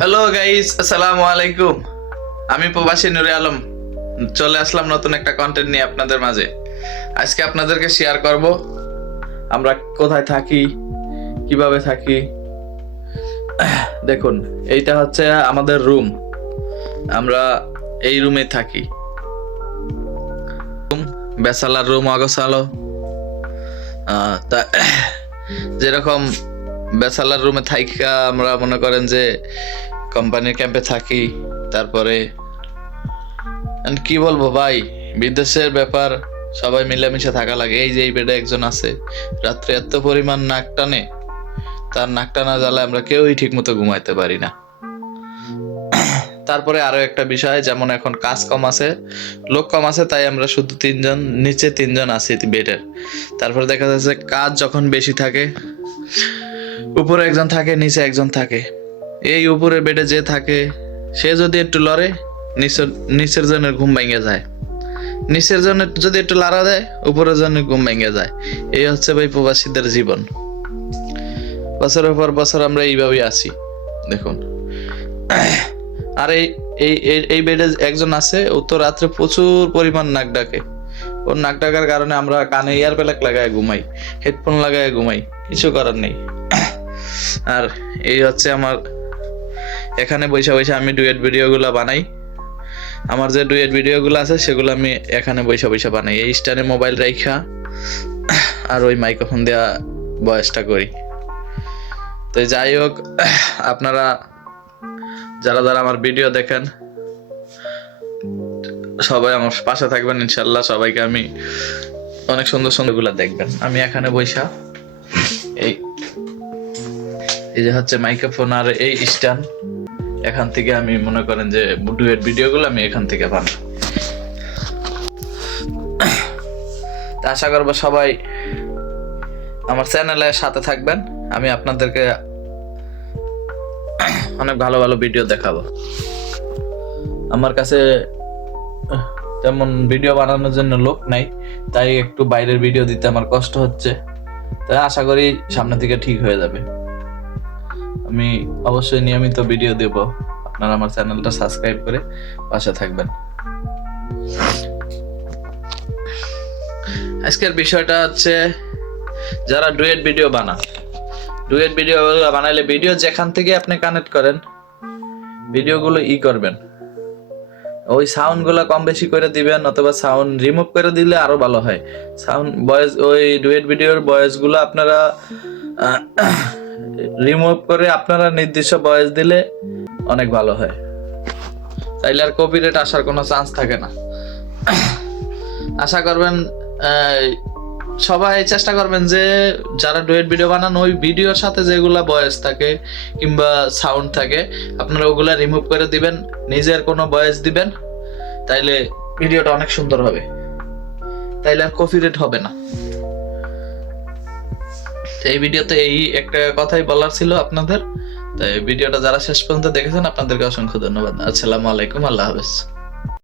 Hello guys, আসসালামু আলাইকুম। আমি প্রবাসী নুরে আলম চলে আসলাম নতুন একটা কন্টেন্ট নিয়ে আপনাদের মাঝে। আজকে আপনাদেরকে শেয়ার করব আমরা কোথায় থাকি, কিভাবে থাকি। দেখুন, এইটা হচ্ছে আমাদের রুম। আমরা এই রুমে থাকি। বেসালার রুম অগোছালো। তা যেরকম বেসালার রুমে থাইকা আমরা মনে করেন যে কোম্পানির ক্যাম্পে থাকি। তারপরে কি বলবো ভাই, বিদেশের ব্যাপার, সবাই মিলেমিশে থাকা লাগে। এই যে এই বেডে একজন আছে, রাত্রে এত পরিমাণ নাক টানে, তার নাক টানা জ্বালায় আমরা কেউই ঠিক মতো ঘুমাইতে পারি না। তারপরে আরো একটা বিষয়, যেমন এখন কাজ কম আছে, লোক কম আছে, তাই আমরা শুধু তিনজন, নিচে তিনজন আছি বেডের। তারপরে দেখা যাচ্ছে কাজ যখন বেশি থাকে, উপরে একজন থাকে, নিচে একজন থাকে। এই উপরের বেডে যে থাকে, সে যদি একটু লড়ে, নিচের জনের ঘুম ভেঙে যায়। নিচের জনের যদি একটু লাড়া দেয়, উপরের জনের ঘুম ভেঙে যায়। এই হচ্ছে ভাই প্রবাসীদের জীবন। বছরের পর বছর আমরা এইভাবেই আছি। দেখুন, আর এই বেডে একজন আছে, ও তো রাত্রে প্রচুর পরিমাণ নাক ডাকে। ওর নাক ডাকার কারণে আমরা কানে ইয়ার প্যাক লাগায় ঘুমাই, হেডফোন লাগায় ঘুমাই, কিছু করার নেই। আর এই হচ্ছে আমার, এখানে বসে বসে আমি ডুয়েট ভিডিওগুলো বানাই। আমার যে ডুয়েট ভিডিওগুলো আছে সেগুলো আমি এখানে বসে বসে বানাই, এই স্ট্যান্ডে মোবাইল রাখা, আর ওই মাইক্রোফোন দেওয়া ভয়েসটা করি। তো যাই হোক, আপনারা যারা যারা আমার ভিডিও দেখেন সবাই আমার পাশে থাকবেন ইনশাল্লাহ। সবাইকে আমি অনেক সুন্দর সুন্দরগুলো দেখবেন। আমি এখানে বসা, এই যে হচ্ছে মাইক্রোফোন আর এই স্ট্যান্ড, এখান থেকে আমি মনে করেন যে ডুয়েট ভিডিওগুলো আমি এখান থেকে বানাই। আশা করবো সবাই আমার চ্যানেলের সাথে থাকবেন। আমি আপনাদেরকে অনেক ভালো ভালো ভিডিও দেখাবো। আমার কাছে তেমন ভিডিও বানানোর জন্য লোক নাই, তাই একটু বাইরের ভিডিও দিতে আমার কষ্ট হচ্ছে। তাই আশা করি সামনে থেকে ঠিক হয়ে যাবে। আমি অবশ্যই নিয়মিত ভিডিও দেব। আপনারা আমার চ্যানেলটা সাবস্ক্রাইব করে পাশে থাকবেন। আজকের বিষয়টা হচ্ছে, যারা ডুয়েট ভিডিও বানান, ডুয়েট ভিডিও বানাইলে ভিডিও যেখান থেকে আপনি কানেক্ট করেন, ভিডিওগুলো করবেন, ওই সাউন্ড গুলা কম বেশি করে দিবেন, অথবা সাউন্ড রিমুভ করে দিলে আরো ভালো হয়। সাউন্ড ভয়েস, ওই ডুয়েট ভিডিওর ভয়েস গুলো আপনারা রিমুভ করে আপনারা নির্দিষ্ট ভয়েস দিলে অনেক ভালো হয়। তাইলে আর কপিরাইট আসার কোনো চান্স থাকে না। আশা করবেন সবাই চেষ্টা করবেন যে যারা ডুয়েট ভিডিও বানান, ওই ভিডিওর সাথে যেগুলা ভয়েস থাকে কিংবা সাউন্ড থাকে, আপনারা ওগুলা রিমুভ করে দিবেন, নিজের কোনো ভয়েস দিবেন, তাইলে ভিডিওটা অনেক সুন্দর হবে। তাইলে আর কপিরাইট হবে না। এই ভিডিওতে এই একটা কথাই বলার ছিল আপনাদের। তাই ভিডিওটা যারা শেষ পর্যন্ত দেখেছেন, আপনাদেরকে অসংখ্য ধন্যবাদ। আসসালামু আলাইকুম, আল্লাহ হাফেজ।